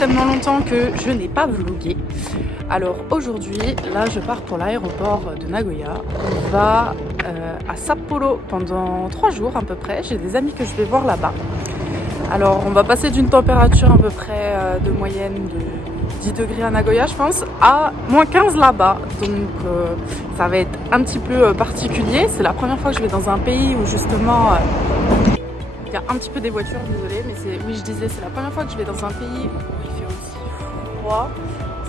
extrêmement longtemps que je n'ai pas vlogué. Alors aujourd'hui, là je pars pour l'aéroport de Nagoya. On va à Sapporo pendant 3 jours à peu près. J'ai des amis que je vais voir là-bas. Alors on va passer d'une température à peu près de moyenne de 10 degrés à Nagoya je pense, à moins 15 là-bas. Donc ça va être un petit peu particulier. C'est la première fois que je vais dans un pays où justement... il y a un petit peu des voitures, désolée, mais oui, je disais, c'est la première fois que je vais dans un pays où il fait aussi froid.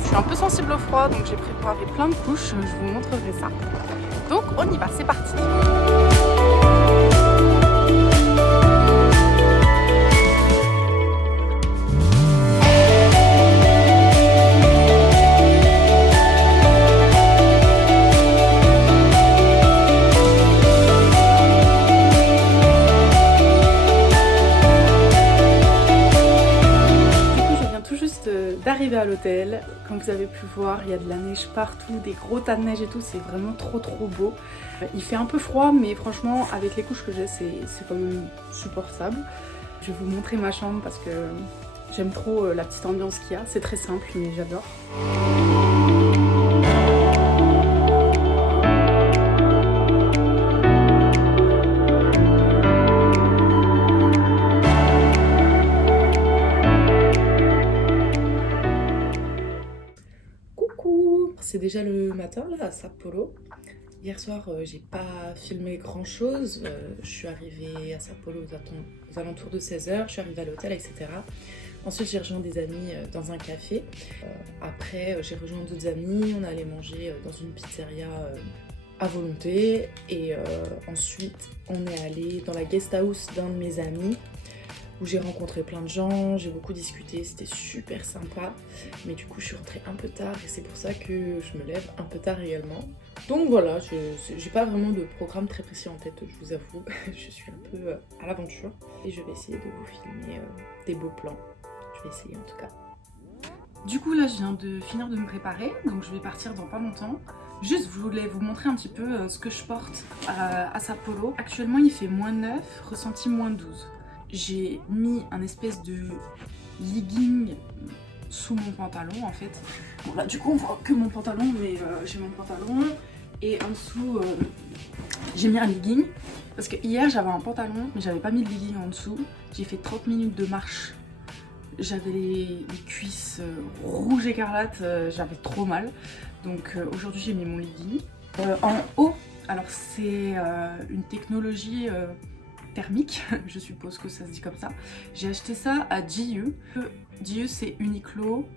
Je suis un peu sensible au froid, donc j'ai préparé plein de couches, je vous montrerai ça. Donc on y va, c'est parti. D'arriver à l'hôtel, comme vous avez pu voir, il y a de la neige partout, des gros tas de neige et tout, c'est vraiment trop beau. Il fait un peu froid, mais franchement, avec les couches que j'ai, c'est quand même supportable. Je vais vous montrer ma chambre parce que j'aime trop la petite ambiance qu'il y a. C'est très simple, mais j'adore. C'est déjà le matin là à Sapporo. Hier soir j'ai pas filmé grand chose. Je suis arrivée à Sapporo aux alentours de 16h, je suis arrivée à l'hôtel, etc. Ensuite j'ai rejoint des amis dans un café. Après j'ai rejoint d'autres amis, on allait manger dans une pizzeria à volonté. Et ensuite on est allé dans la guest house d'un de mes amis, où j'ai rencontré plein de gens, j'ai beaucoup discuté, c'était super sympa. Mais du coup je suis rentrée un peu tard et c'est pour ça que je me lève un peu tard également. Donc voilà, j'ai pas vraiment de programme très précis en tête, je vous avoue. Je suis un peu à l'aventure et je vais essayer de vous filmer des beaux plans. Je vais essayer en tout cas. Du coup là je viens de finir de me préparer, donc je vais partir dans pas longtemps. Juste, je voulais vous montrer un petit peu ce que je porte à Sapporo. Actuellement il fait -9, ressenti -12. J'ai mis un espèce de legging sous mon pantalon en fait. Bon là du coup on voit que mon pantalon, mais j'ai mon pantalon et en dessous j'ai mis un legging. Parce que hier j'avais un pantalon mais j'avais pas mis de legging en dessous. J'ai fait 30 minutes de marche. J'avais les cuisses rouges écarlates, j'avais trop mal. Donc aujourd'hui j'ai mis mon legging. En haut, alors c'est une technologie thermique, je suppose que ça se dit comme ça. J'ai acheté ça à GU. GU c'est Uniqlo.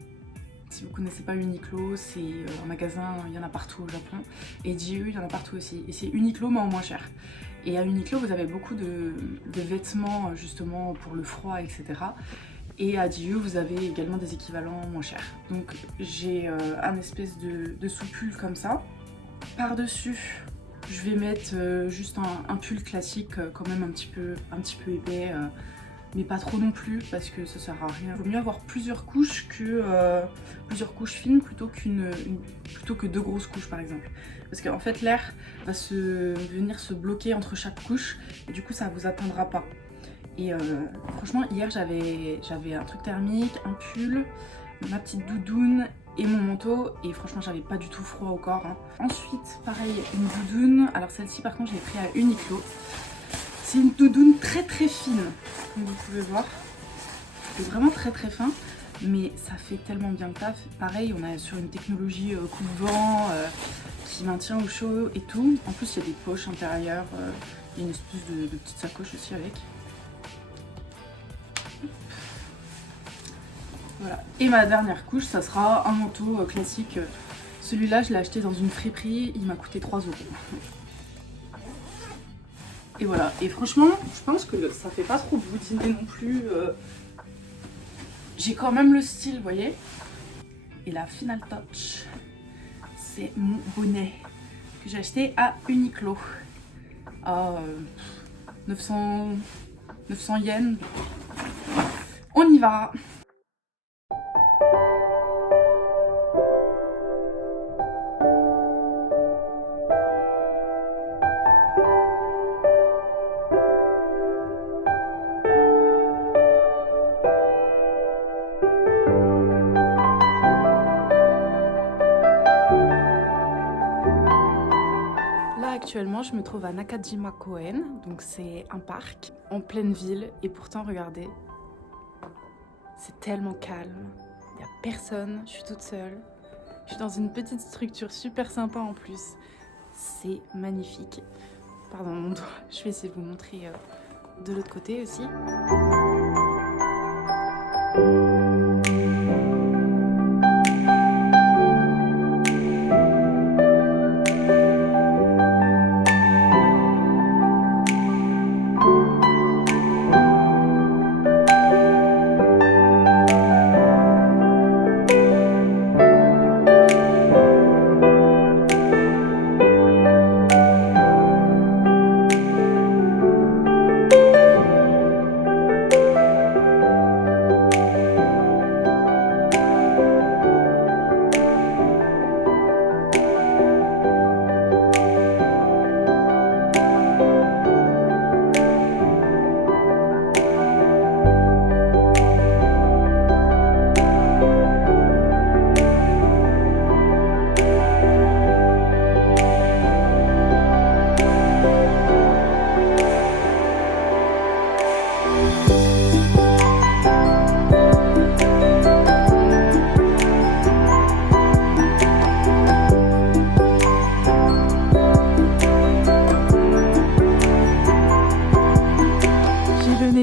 Si vous connaissez pas Uniqlo, c'est un magasin, il y en a partout au Japon. Et GU, il y en a partout aussi. Et c'est Uniqlo mais en moins cher. Et à Uniqlo, vous avez beaucoup de vêtements justement pour le froid, etc. Et à GU, vous avez également des équivalents moins chers. Donc j'ai un espèce de sous-pull comme ça. Par-dessus, je vais mettre juste un pull classique, quand même un petit peu épais, mais pas trop non plus parce que ça sert à rien. Il vaut mieux avoir plusieurs couches fines plutôt que 2 grosses couches par exemple. Parce qu'en fait l'air va venir se bloquer entre chaque couche et du coup ça vous atteindra pas. Et franchement hier j'avais un truc thermique, un pull, ma petite doudoune et mon manteau, et franchement j'avais pas du tout froid au corps hein. Ensuite pareil, une doudoune, alors celle-ci par contre je l'ai pris à Uniqlo. C'est une doudoune très fine comme vous pouvez voir, c'est vraiment très fin, mais ça fait tellement bien le taf. Pareil on est sur une technologie coupe-vent qui maintient au chaud et tout. En plus il y a des poches intérieures, il y a une espèce de petite sacoche aussi avec. Voilà. Et ma dernière couche, ça sera un manteau classique. Celui-là, je l'ai acheté dans une friperie, il m'a coûté 3 €. Et voilà. Et franchement, je pense que ça fait pas trop boudiner non plus. J'ai quand même le style, vous voyez. Et la final touch, c'est mon bonnet que j'ai acheté à Uniqlo. À 900 yens. On y va. actuellement, je me trouve à Nakajima Koen, donc c'est un parc en pleine ville. Et pourtant, regardez, c'est tellement calme. Il n'y a personne, je suis toute seule. Je suis dans une petite structure super sympa en plus. C'est magnifique. Pardon mon doigt, je vais essayer de vous montrer de l'autre côté aussi.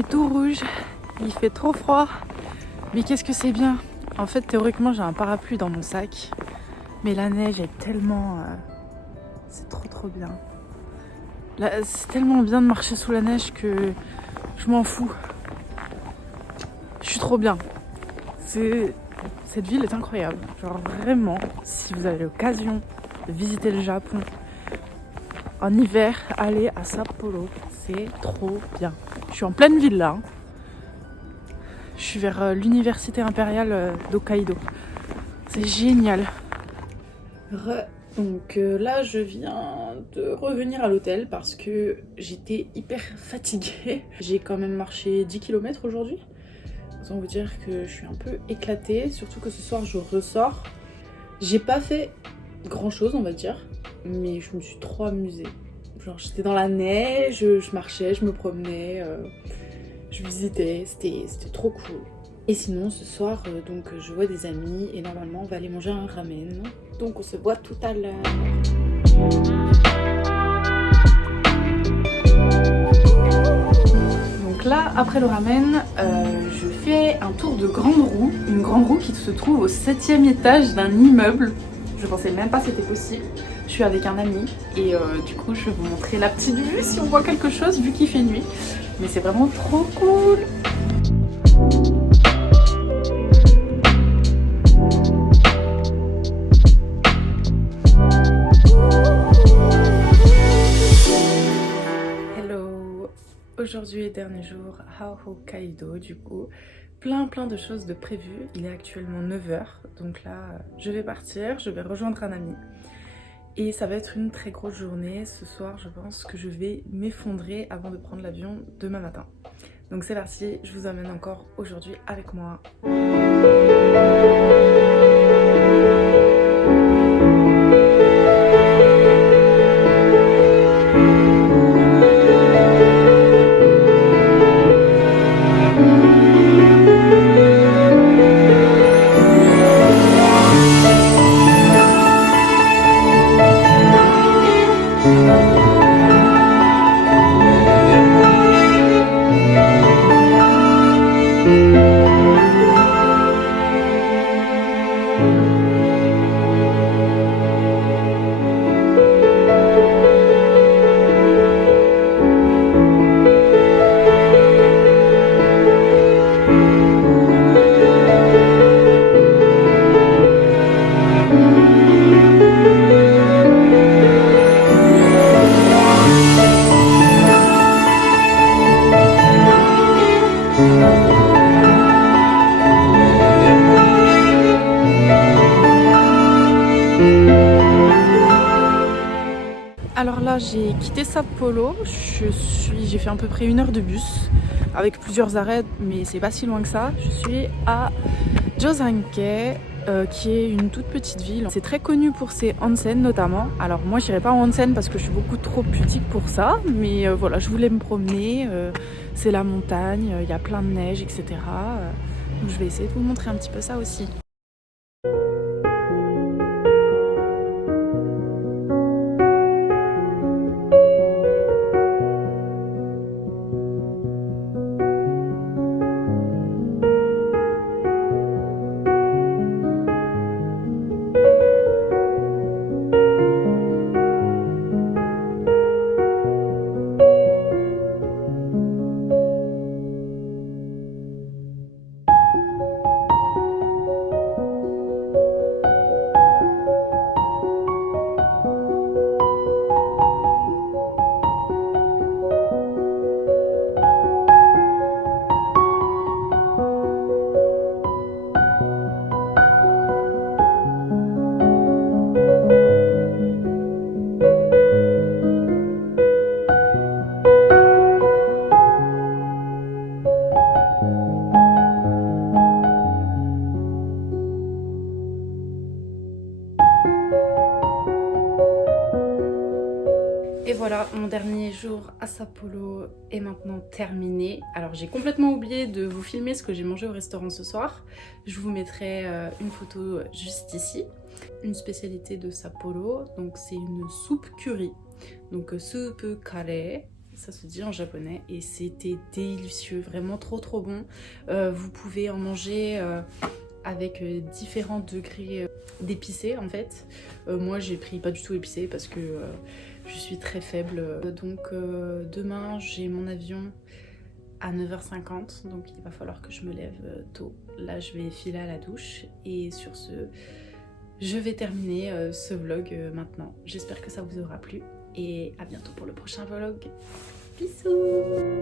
Tout rouge, il fait trop froid, mais qu'est-ce que c'est bien. En fait, théoriquement, j'ai un parapluie dans mon sac, mais la neige est tellement... c'est trop bien. C'est tellement bien de marcher sous la neige que je m'en fous. Je suis trop bien. Cette ville est incroyable. Genre vraiment, si vous avez l'occasion de visiter le Japon en hiver, allez à Sapporo. C'est trop bien. Je suis en pleine ville là. Je suis vers l'université impériale d'Hokkaido. C'est génial. Donc là, je viens de revenir à l'hôtel parce que j'étais hyper fatiguée. J'ai quand même marché 10 km aujourd'hui. Autant vous dire que je suis un peu éclatée. Surtout que ce soir, je ressors. J'ai pas fait grand chose, on va dire. Mais je me suis trop amusée. Genre j'étais dans la neige, je marchais, je me promenais, je visitais, c'était trop cool. Et sinon ce soir, donc je vois des amis et normalement on va aller manger un ramen. Donc on se voit tout à l'heure. Donc là, après le ramen, je fais un tour de grande roue. Une grande roue qui se trouve au 7e étage d'un immeuble. Je pensais même pas que c'était possible. Je suis avec un ami et du coup je vais vous montrer la petite vue si on voit quelque chose vu qu'il fait nuit. Mais c'est vraiment trop cool. Hello. Aujourd'hui est dernier jour à Hokkaido du coup. Plein de choses de prévues. Il est actuellement 9h. Donc là je vais partir, je vais rejoindre un ami. Et ça va être une très grosse journée. Ce soir, je pense que je vais m'effondrer avant de prendre l'avion demain matin. Donc c'est parti, je vous emmène encore aujourd'hui avec moi. Alors là j'ai quitté Sapporo, j'ai fait à peu près 1 heure de bus avec plusieurs arrêts mais c'est pas si loin que ça. Je suis à Josanke qui est une toute petite ville. C'est très connu pour ses onsen notamment. Alors moi j'irai pas en onsen parce que je suis beaucoup trop pudique pour ça, mais voilà, je voulais me promener, c'est la montagne, il y a plein de neige, etc. Donc je vais essayer de vous montrer un petit peu ça aussi. Et voilà, mon dernier jour à Sao Paulo est maintenant terminé. Alors j'ai complètement oublié de vous filmer ce que j'ai mangé au restaurant ce soir. Je vous mettrai une photo juste ici. Une spécialité de Sao Paulo, donc c'est une soupe curry. Donc soupe curry, ça se dit en japonais, et c'était délicieux, vraiment trop bon. Vous pouvez en manger avec différents degrés d'épicé en fait. Moi j'ai pris pas du tout épicé parce que je suis très faible. Donc demain j'ai mon avion à 9h50, donc il va falloir que je me lève tôt. Là je vais filer à la douche et sur ce, je vais terminer ce vlog maintenant. J'espère que ça vous aura plu et à bientôt pour le prochain vlog. Bisous!